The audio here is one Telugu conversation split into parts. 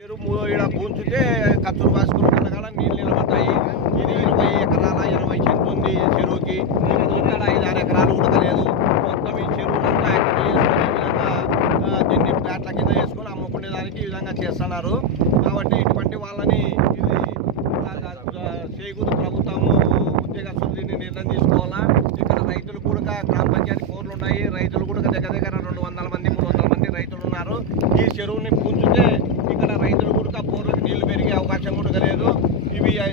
చెరువు ఇక్కడ పూంచితే కత్తులు రాసుకున్న కాడ నీళ్ళు నిలబడతాయి ఇది ఇరవై ఎకరాల ఇరవై చెట్టు ఉంది చెరువుకి. ఇక్కడ ఐదు ఆరు ఎకరాలు ఉడకలేదు. మొత్తం ఈ చెరువులంతా ఎక్కడ చేసుకుని విధంగా దీన్ని ప్లాట్ల కింద వేసుకొని అమ్ముకునే దానికి ఈ విధంగా చేస్తున్నారు. కాబట్టి ఇటువంటి వాళ్ళని ఇది చేయకూడదు ప్రభుత్వము ఉద్యోగస్తులు దీన్ని నిర్ణయం తీసుకోవాలా? ఇక్కడ రైతులు కూడా గ్రామ పంచాయతీ కోర్లు ఉన్నాయి. రైతులు కూడా దగ్గర దగ్గర రెండు వందల మంది మూడు వందల మంది రైతులు ఉన్నారు. ఈ చెరువుని పూంచితే ఇక్కడ రైతులు కూడా బోర్లకు నీళ్ళు పెరిగే అవకాశం కూడా లేదు ఇవి ఆ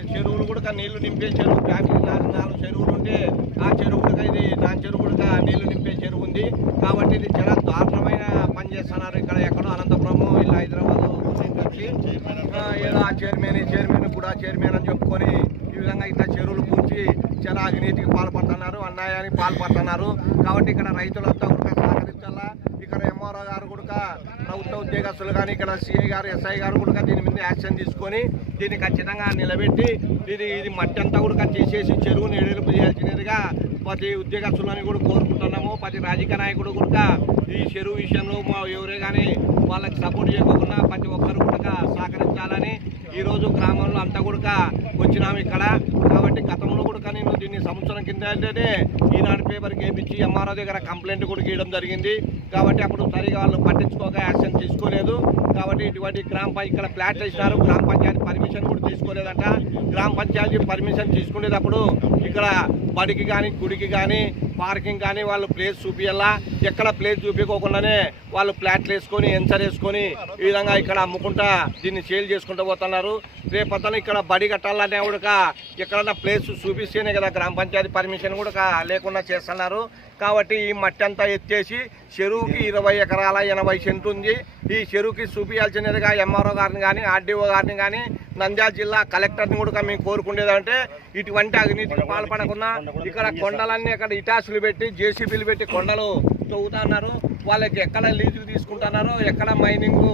చెరువులు నీళ్ళు నింపే చెరువు ఫ్యామిలీ నాలుగు నాలుగు చెరువులు ఉంటే ఆ చెరువు కూడా ఇది నా చెరువు కూడా నీళ్ళు నింపే చెరువు ఉంది. కాబట్టి ఇది చాలా దారుణమైన పని చేస్తున్నారు ఇక్కడ ఎక్కడో అనంతపురము ఇలా హైదరాబాద్ వచ్చి. ఆ, ఏదో ఆ చైర్మన్ చైర్మన్ కూడా చైర్మన్ అని చెప్పుకొని ఈ విధంగా ఇట్లా చెరువులు పూడ్చి చాలా అవినీతికి పాల్పడుతున్నారు అన్యాయానికి పాల్పడుతున్నారు. కాబట్టి ఇక్కడ రైతులంతా కూడా సహకరించాలా ఇక్కడ ఎంఆర్ఓ గారు కూడా ప్రభుత్వ ఉద్యోగస్తులు కానీ ఇక్కడ సిఐ గారు ఎస్ఐ గారు కూడా దీని మీద యాక్షన్ తీసుకొని దీన్ని ఖచ్చితంగా నిలబెట్టి దీని ఇది మట్టి అంతా కూడా తీసేసి చెరువుని ఎడలుపు చేయాల్సినదిగా ప్రతి ఉద్యోగస్తులని కూడా కోరుకుంటున్నాము. ప్రతి రాజకీయ నాయకుడు కూడా ఈ చెరువు విషయంలో మా ఎవరే కానీ వాళ్ళకి సపోర్ట్ చేయకుండా ప్రతి ఒక్కరు కూడా సహకరించాలని ఈరోజు గ్రామంలో అంతా కూడా వచ్చినాము ఇక్కడ. కాబట్టి గతంలో కూడా నేను దీన్ని సంవత్సరం కింద అంటేనే ఈనాడు పేపర్ గేపించి ఎంఆర్ఓ దగ్గర కంప్లైంట్ కూడా గీయడం జరిగింది. కాబట్టి అప్పుడు సరిగా వాళ్ళు పట్టించుకో తీసుకొని ఇటువంటి గ్రామ ఇక్కడ ఫ్లాట్ వేసినారు. గ్రామ పంచాయతీ పర్మిషన్ కూడా తీసుకోలేదంట. గ్రామ పంచాయతీ పర్మిషన్ తీసుకునేటప్పుడు ఇక్కడ బడికి కానీ గుడికి కానీ పార్కింగ్ కానీ వాళ్ళు ప్లేస్ చూపించాలా ఎక్కడ ప్లేస్ చూపించకుండానే వాళ్ళు ఫ్లాట్లు వేసుకొని ఎంచర్ వేసుకొని ఈ విధంగా ఇక్కడ అమ్ముకుంటా దీన్ని సేల్ చేసుకుంటూ పోతున్నారు. రేపతను ఇక్కడ బడి కట్టాలనే కూడా ఎక్కడన్నా ప్లేస్ చూపిస్తేనే కదా గ్రామ పంచాయతీ పర్మిషన్ కూడా లేకుండా చేస్తున్నారు. కాబట్టి ఈ మట్టి అంతా ఎత్తేసి చెరువుకి ఇరవై ఎకరాల ఎనభై సెంటు ఉంది. ఈ చెరువుకి చూపించాల్సినదిగా ఎంఆర్ఓ గారిని కానీ ఆర్డీఓ గారిని కానీ నంద్యాల జిల్లా కలెక్టర్ని కూడా మేము కోరుకునేది అంటే ఇటువంటి అవినీతికి పాల్పడకుండా ఇక్కడ కొండలన్నీ అక్కడ ఇటాసులు పెట్టి జేసీబీలు పెట్టి కొండలు తవ్వుతున్నారు. వాళ్ళకి ఎక్కడ లీజుకు తీసుకుంటున్నారో ఎక్కడ మైనింగ్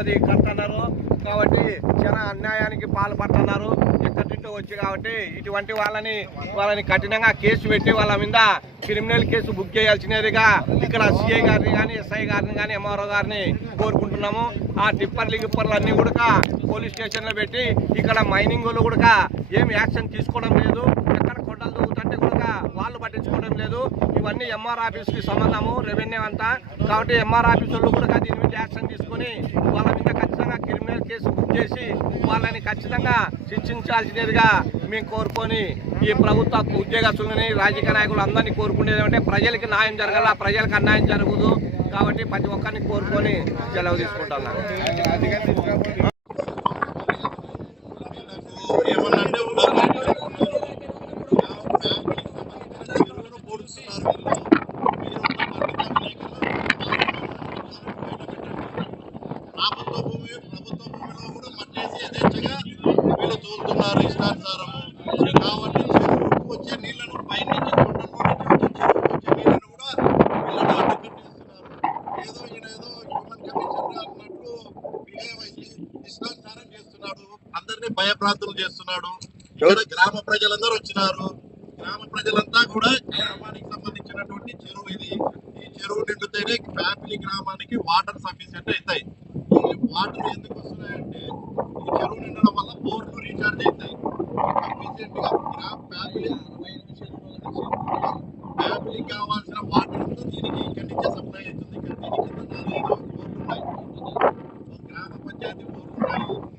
అది కడుతున్నారు కాబట్టి చాలా అన్యాయానికి పాల్పడుతున్నారు. ఎక్కడింటో వచ్చి కాబట్టి ఇటువంటి వాళ్ళని వాళ్ళని కఠినంగా కేసు పెట్టి వాళ్ళ మీద క్రిమినల్ కేసు బుక్ చేయాల్సినదిగా ఇక్కడ సిఐ గారిని కానీ ఎస్ఐ గారిని కానీ ఎంఆర్ఓ గారిని కోరుకుంటున్నాము. ఆ టిప్పర్లు గిప్పర్లు అన్ని కూడా పోలీస్ స్టేషన్లో పెట్టి ఇక్కడ మైనింగ్ వాళ్ళు కూడా ఏం యాక్షన్ తీసుకోవడం లేదు. ఎక్కడ కొండలు దొరుకుతుంటే కూడా వాళ్ళు పట్టించుకోవడం లేదు. ఇవన్నీ ఎంఆర్ ఆఫీస్కి సంబంధము రెవెన్యూ అంతా. కాబట్టి ఎంఆర్ ఆఫీస్ వాళ్ళు కూడా దీని మీద యాక్షన్ తీసుకొని వాళ్ళ మీద ఖచ్చితంగా క్రిమినల్ కేసు బుక్ చేసి వాళ్ళని ఖచ్చితంగా శిక్షించాల్సినదిగా మేము కోరుకొని ఈ ప్రభుత్వ ఉద్యోగస్తులని రాజకీయ నాయకులు అందరినీ కోరుకునేది అంటే ప్రజలకి న్యాయం జరగాల ప్రజలకు అన్యాయం జరగదు కాబట్టి ప్రతి ఒక్కరిని కోరుకొని సెలవు తీసుకుంటున్నాను ఏమన్నంటే ఉదాహరణకు చెరువును పూడుస్తున్నారు ప్రభుత్వ భూమి ప్రభుత్వ భూమిలో కూడా మట్టేసి యథేచ్ఛగా వీళ్ళు తోలుతున్నారు ఇష్టానుసారం కాబట్టి చెరువుకు వచ్చే నీళ్ళను పైనుంచి కొండల్లో నుంచి వచ్చే చెరువుకు వచ్చే నీళ్ళను కూడా వీళ్ళని అడ్డుకట్టేస్తున్నారు ఏదో హ్యూమన్ కమిషన్ బిహేవ్ చేస్తున్నాడు. అందరినీ భయప్రాంతులు చేస్తున్నాడు. ఇక్కడ గ్రామ ప్రజలందరూ వచ్చినారు. గ్రామ ప్రజలంతా కూడా గ్రామానికి సంబంధించినటువంటి చెరువు ఇది. ఈ చెరువు నిండితేనే ఫ్యామిలీ గ్రామానికి వాటర్ సఫిషియెంట్ అవుతాయి. ఈ వాటర్ ఎందుకు వస్తున్నాయంటే ఈ చెరువు నిండడం వల్ల బోర్లు రీఛార్జ్ అవుతాయి. సఫిషియెంట్గా గ్రామ ఫ్యామిలీ ఇక్కడ దీనికి